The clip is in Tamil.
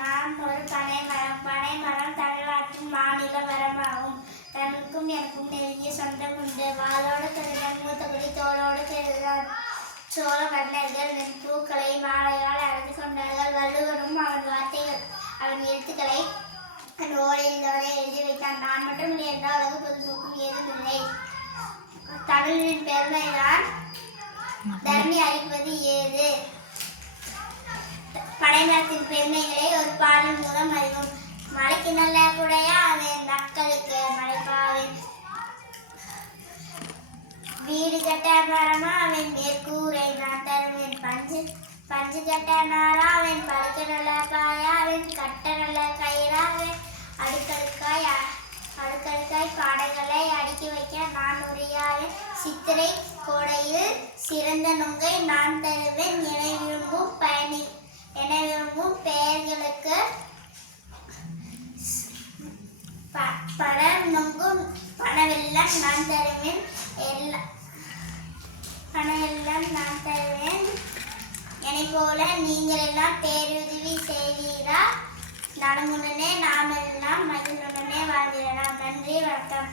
நான் ஒரு பனைமரம் தமிழ்நாட்டின் மாநில மரமாகும். தனக்கும் எனக்கும் நெருங்கிய சொந்தம் உண்டு. வாளோடு கருதான் மூத்தகுடி தோளோடு கருதான் சோழ மன்னர்கள் நின் பூக்களை மாலையால் அடைந்து கொண்டார்கள். வள்ளுவரும் அவன் வார்த்தைகள் அவன் எழுத்துக்களை தன் ஓலையில்வரை எழுதி வைத்தான். நான் மட்டும் இல்லை என்றால் உலக பொதுமக்கும் ஏதும் இல்லை. தமிழின் பெருமைதான் தர்மி அளிப்பது ஏது. பனைமரத்தின் பெருமைகளை ஒரு பாடல் மூலம் அறிவோம். மலைக்கு நல்ல குடையா அவன் மக்களுக்கு மலைப்பாவேன். வீடு கட்ட மரமா அவன் மேற்கூரை நான் தருவேன். பஞ்சு கட்ட நாரா அவன் படுக்க நல்ல பாயாவேன். கட்ட நல்ல கயிறாவேன். அடுக்கடுக்காய் பாடைகளை அடுக்கி வைக்க நான் உரியாவேன். சித்திரை கோடையில் சிறந்த நுங்கை நான் தருவேன். என விரும்பும் பெயர்களுக்கு பணம் நொங்கும் பணவெல்லாம் நான் தருவேன். பணவெல்லாம் நான் தருவேன். என்னை போல நீங்கள் எல்லாம் பேருதவி செய்வீரா? நலமுடனே நாமெல்லாம் மகிழ்வுடனே வாழ்கிறோம். நன்றி, வணக்கம்.